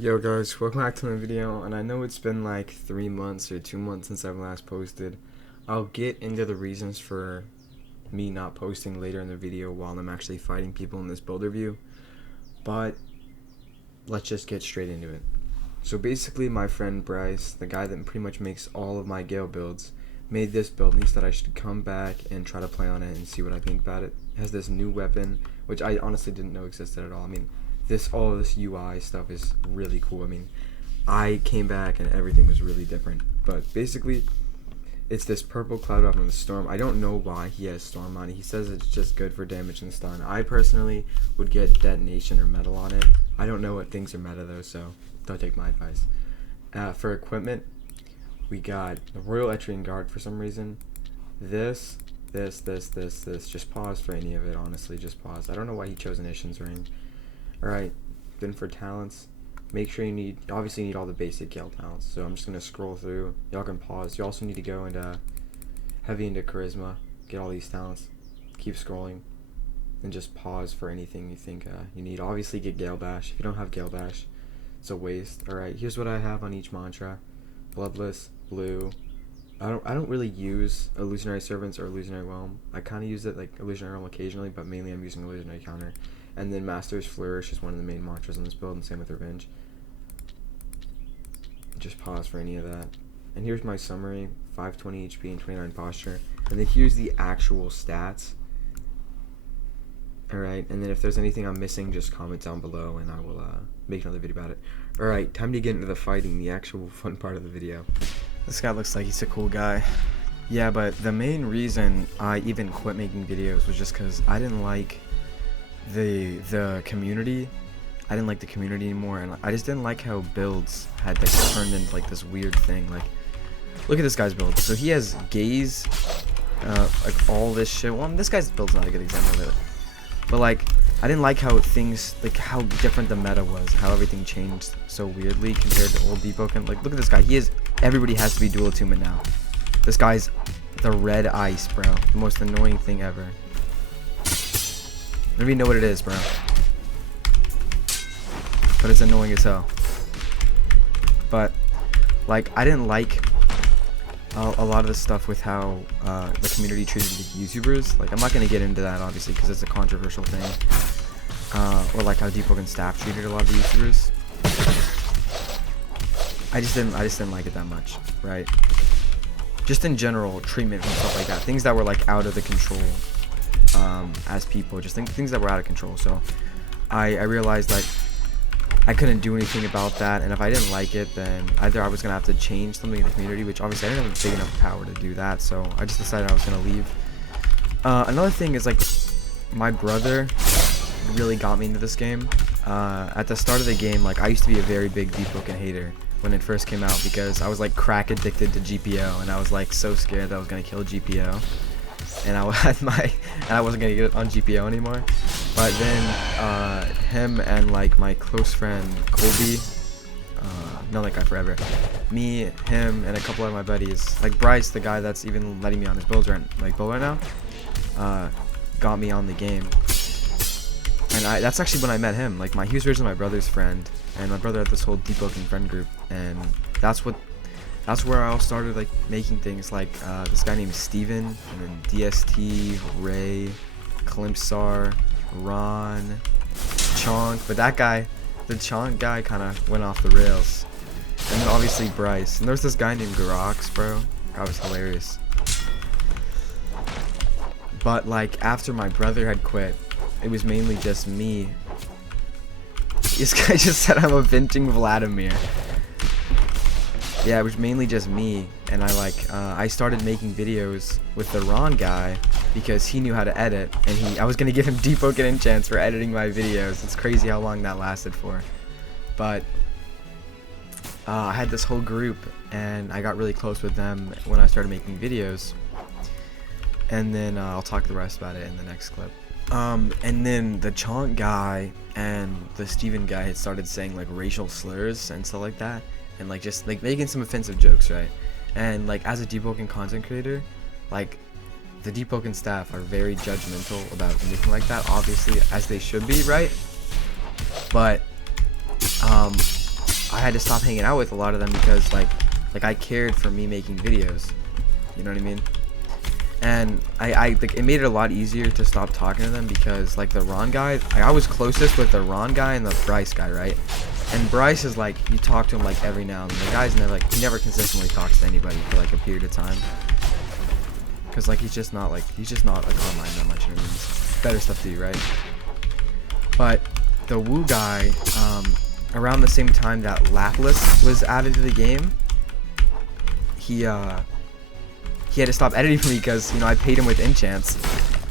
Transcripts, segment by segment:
Yo guys, welcome back to my video, and I know it's been like 3 months or 2 months since I've last posted. I'll get into the reasons for me not posting later in the video while I'm actually fighting people in this build review, but let's just get straight into it. So basically my friend Bryce, the guy that pretty much makes all of my Gale builds, made this build and he said I should come back and try to play on it and see what I think about it. It has this new weapon, which I honestly didn't know existed at all. I mean, all of this UI stuff is really cool. I mean, I came back and everything was really different. But basically, it's this purple cloud weapon with storm. I don't know why he has storm on it. He says it's just good for damage and stun. I personally would get detonation or metal on it. I don't know what things are meta though, so don't take my advice. For equipment, we got the Royal Etrian Guard for some reason. This. Just pause for any of it, honestly. Just pause. I don't know why he chose Initian's Ring. Alright, then for talents, make sure you obviously need all the basic Gale talents, so I'm just going to scroll through. Y'all can pause. You also need to go into heavy into charisma, get all these talents, keep scrolling, and just pause for anything you think you need. Obviously get Gale Bash. If you don't have Gale Bash, it's a waste. Alright, here's what I have on each mantra. Bloodless, blue. I don't really use Illusionary Servants or Illusionary Whelm. I kind of use it like Illusionary Realm occasionally, but mainly I'm using Illusionary Counter. And then Master's Flourish is one of the main mantras on this build, and same with Revenge. Just pause for any of that. And here's my summary: 520 HP and 29 posture. And then here's the actual stats. Alright, and then if there's anything I'm missing, just comment down below and I will make another video about it. Alright, time to get into the fighting, the actual fun part of the video. This guy looks like he's a cool guy. Yeah, but the main reason I even quit making videos was just because I didn't like the community. I didn't like the community anymore, and I just didn't like how builds had like turned into like this weird thing. Like, look at this guy's build. So he has gaze, like all this shit. Well, this guy's build's not a good example of it, but like I didn't like how things, like how different the meta was, how everything changed so weirdly compared to old Deepwoken. Like, look at this guy. Everybody has to be dual attunement now. This guy's the red ice, bro. The most annoying thing ever. I don't even know what it is, bro. But it's annoying as hell. But, like, I didn't like a lot of the stuff with how the community treated the YouTubers. Like, I'm not going to get into that, obviously, because it's a controversial thing. Or, like, how Deepwoken staff treated a lot of the YouTubers. I just didn't like it that much, right? Just in general, treatment and stuff like that. Things that were, like, out of the control. As people, just things that were out of control. So I realized like I couldn't do anything about that, and if I didn't like it, then either I was gonna have to change something in the community, which obviously I didn't have big enough power to do that, so I just decided I was gonna leave. Another thing is, like, my brother really got me into this game. At the start of the game, like, I used to be a very big Deepwoken hater when it first came out, because I was like crack addicted to GPO, and I was like so scared that I was gonna kill GPO. And I wasn't gonna get it on GPO anymore. But then him and like my close friend Colby, known that guy forever, me, him, and a couple of my buddies, like Brice, the guy that's even letting me on his build right now, got me on the game. And that's actually when I met him. Like, he was originally my brother's friend, and my brother had this whole Deepwoken friend group, and that's where I all started, like, making things like this guy named Steven, and then DST, Ray, Klimpsar, Ron, Chonk. But that guy, the Chonk guy, kind of went off the rails. And then obviously Bryce. And there was this guy named Garox, bro. That was hilarious. But, like, after my brother had quit, it was mainly just me. This guy just said I'm a venting Vladimir. Yeah, it was mainly just me, and I started making videos with the Ron guy because he knew how to edit, and I was gonna give him Deepwoken enchants for editing my videos. It's crazy how long that lasted for. But I had this whole group, and I got really close with them when I started making videos. And then I'll talk the rest about it in the next clip. And then the Chonk guy and the Steven guy had started saying like racial slurs and stuff like that. And like just like making some offensive jokes, right? And like as a Deepwoken content creator, like the Deepwoken staff are very judgmental about anything like that, obviously, as they should be, right? But I had to stop hanging out with a lot of them because like I cared for me making videos. You know what I mean? And I like, it made it a lot easier to stop talking to them because like the Ron guy, I was closest with the Ron guy and the Brice guy, right? And Brice is like, you talk to him like every now and then. The guy's never like, he never consistently talks to anybody for like a period of time. Cause like he's just not like online that much. You know, better stuff to do, right? But the Woo guy, around the same time that Lapless was added to the game, he had to stop editing for me because, you know, I paid him with enchants,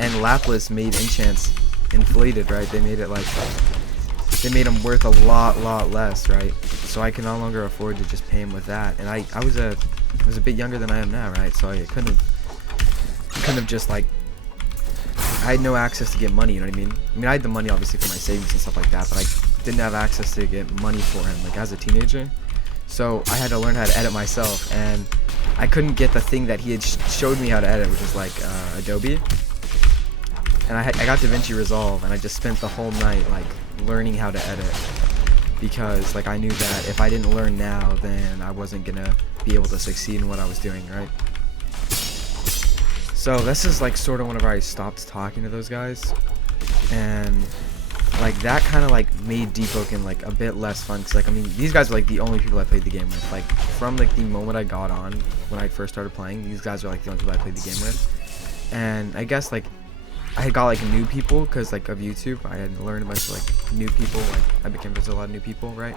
and Lapless made enchants inflated, right? They made it like, they made them worth a lot less, right? So I can no longer afford to just pay him with that. And I was a bit younger than I am now, right? So I couldn't have just like, I had no access to get money, you know what I mean? I mean, I had the money obviously for my savings and stuff like that, but I didn't have access to get money for him, like as a teenager. So I had to learn how to edit myself, and I couldn't get the thing that he had showed me how to edit, which is like Adobe. And I got DaVinci Resolve, and I just spent the whole night like learning how to edit, because like I knew that if I didn't learn now, then I wasn't gonna be able to succeed in what I was doing, right? So this is like sort of whenever I stopped talking to those guys, and like that kind of like made Deepwoken like a bit less fun, because like, I mean, these guys were like the only people I played the game with. Like from like the moment I got on, when I first started playing, these guys were like the only people I played the game with. And I guess like I had got like new people because like of YouTube. I had learned a bunch of like new people. Like I became friends with a lot of new people, right?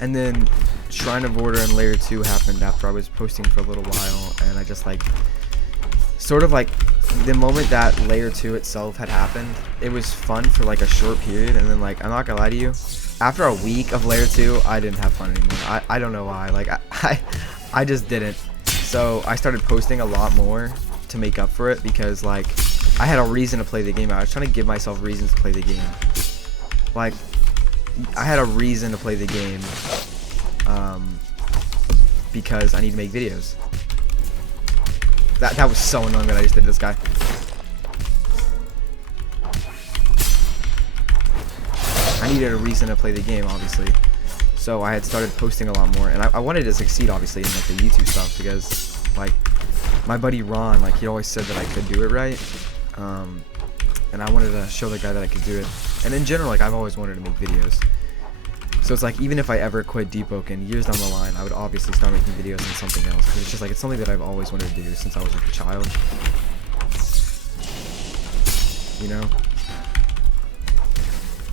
And then Shrine of Order and Layer 2 happened after I was posting for a little while, and I just like sort of like the moment that Layer 2 itself had happened, it was fun for like a short period, and then like, I'm not gonna lie to you, after a week of Layer 2, I didn't have fun anymore. I don't know why, like I just didn't. So I started posting a lot more to make up for it, because like I had a reason to play the game. I was trying to give myself reasons to play the game. Like I had a reason to play the game because I need to make videos. That was so annoying that I just did this guy. I needed a reason to play the game, obviously. So I had started posting a lot more, and I wanted to succeed, obviously, in like the YouTube stuff, because like my buddy Ron, like he always said that I could do it right, and I wanted to show the guy that I could do it. And in general, like I've always wanted to make videos. So it's like, even if I ever quit Deepwoken years down the line, I would obviously start making videos on something else, because it's just like, it's something that I've always wanted to do since I was like a child, you know?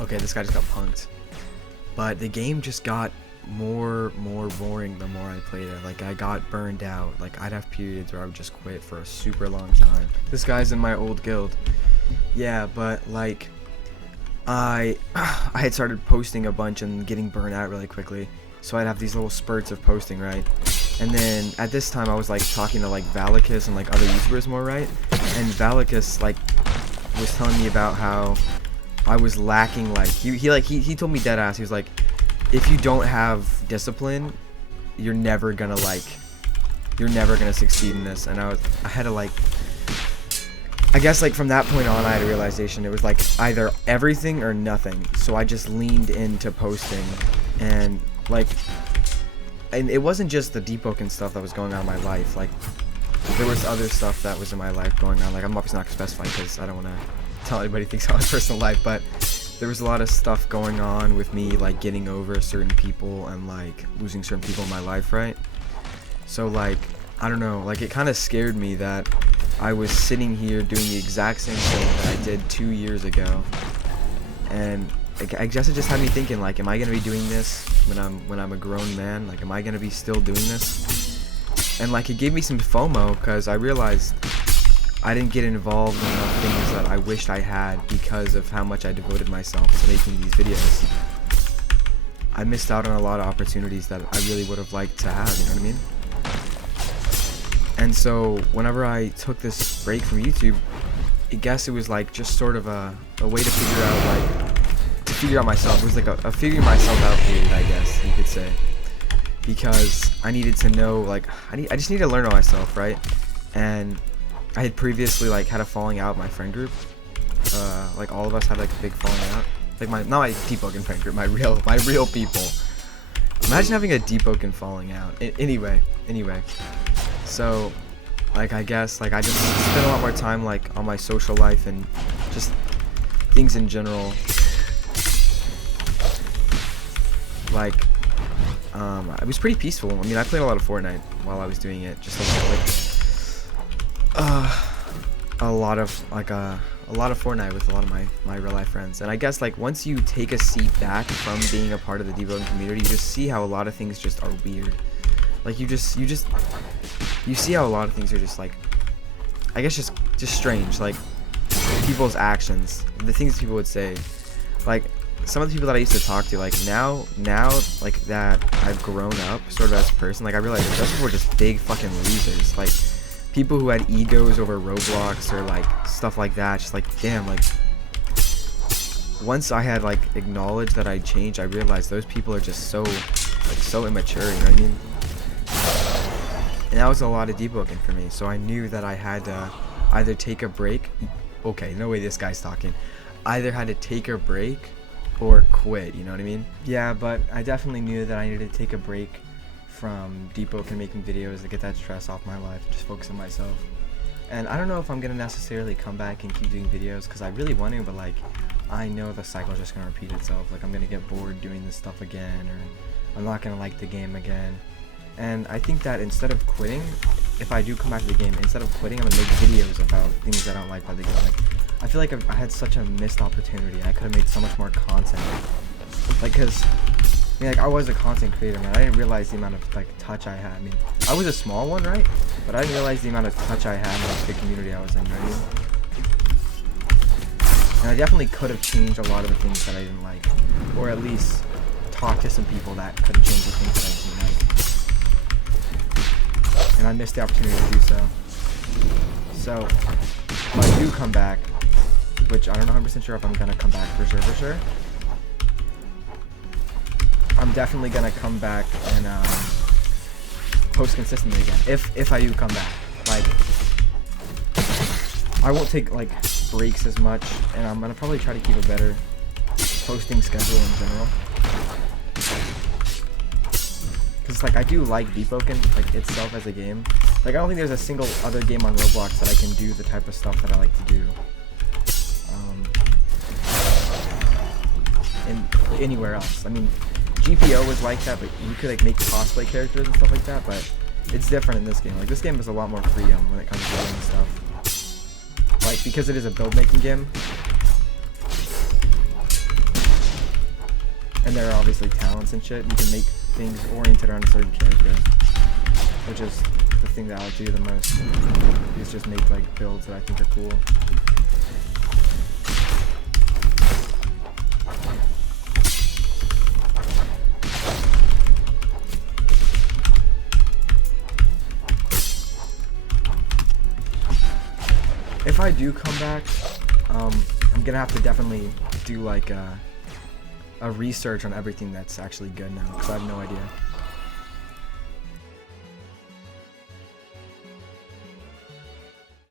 Okay, this guy just got punked. But the game just got more boring the more I played it. Like I got burned out. Like I'd have periods where I would just quit for a super long time. This guy's in my old guild. Yeah, but like I had started posting a bunch and getting burned out really quickly, so I'd have these little spurts of posting, right? And then at this time I was like talking to like Valicus and like other YouTubers more, right? And Valicus like was telling me about how I was lacking, like he told me dead ass, he was like, if you don't have discipline, you're never gonna succeed in this. And I had to like, I guess like from that point on, I had a realization. It was like either everything or nothing. So I just leaned into posting, and like, and it wasn't just the Deepwoken stuff that was going on in my life. Like there was other stuff that was in my life going on. Like I'm obviously not gonna specify because I don't want to tell anybody things about my personal life, but there was a lot of stuff going on with me, like getting over certain people and like losing certain people in my life, right? So like, I don't know, like it kind of scared me that I was sitting here doing the exact same thing that I did 2 years ago, and I guess it just had me thinking, like, am I gonna be doing this when I'm a grown man? Like, am I gonna be still doing this? And like, it gave me some FOMO, because I realized I didn't get involved in the things that I wished I had because of how much I devoted myself to making these videos. I missed out on a lot of opportunities that I really would have liked to have, you know what I mean? And so whenever I took this break from YouTube, I guess it was like just sort of a way to figure out, like, to figure out myself. It was like a figuring myself out period, I guess you could say, because I needed to know, like, I just need to learn about myself, right? And I had previously like had a falling out with my friend group. Like all of us had like a big falling out, Like not my Deepwoken friend group, my real people. Imagine having a Deepwoken falling out. Anyway. So, like, I guess, like, I just spend a lot more time, like, on my social life and just things in general. Like, it was pretty peaceful. I mean, I played a lot of Fortnite while I was doing it. Just a lot of Fortnite with a lot of my real life friends. And I guess, like, once you take a seat back from being a part of the Deepwoken community, you just see how a lot of things just are weird. Like, you see how a lot of things are just, like, I guess just strange. Like, people's actions, the things people would say. Like, some of the people that I used to talk to, like, now, like, that I've grown up, sort of as a person, like, I realized that those people were just big fucking losers. Like, people who had egos over Roblox or, like, stuff like that, just, like, damn, like, once I had, like, acknowledged that I'd changed, I realized those people are just so, like, so immature, you know what I mean? And that was a lot of Deepwoken for me, so I knew that I had to either take a break. Okay, no way this guy's talking. Either had to take a break or quit, you know what I mean? Yeah, but I definitely knew that I needed to take a break from Deepwoken making videos to get that stress off my life, just focus on myself. And I don't know if I'm gonna necessarily come back and keep doing videos, because I really want to, but, like, I know the cycle's just gonna repeat itself. Like, I'm gonna get bored doing this stuff again, or I'm not gonna like the game again. And I think that instead of quitting, if I do come back to the game, instead of quitting, I'm gonna make videos about things I don't like about the game. Like, I feel like I had such a missed opportunity. I could have made so much more content. Like, cause, I mean, like, I was a content creator, man. I didn't realize the amount of, like, touch I had. I mean, I was a small one, right? But I didn't realize the amount of touch I had in, like, the community I was in, you know what I mean? And I definitely could have changed a lot of the things that I didn't like, or at least talk to some people that could have changed the things that I didn't like. And I missed the opportunity to do so. So, if I do come back, which I don't know 100% sure if I'm gonna come back for sure. I'm definitely gonna come back and post consistently again. If I do come back, like, I won't take, like, breaks as much, and I'm gonna probably try to keep a better posting schedule in general. Cause, like, I do like Deepwoken, like, itself as a game. Like, I don't think there's a single other game on Roblox that I can do the type of stuff that I like to do. And anywhere else. I mean, GPO was like that, but you could, like, make cosplay characters and stuff like that, but it's different in this game. Like, this game is a lot more freedom when it comes to building stuff. Like, because it is a build-making game, and there are obviously talents and shit, you can make things oriented around a certain character, which is the thing that I like to do the most, is just make, like, builds that I think are cool. If I do come back, I'm gonna have to definitely do, like, a research on everything that's actually good now, because I have no idea.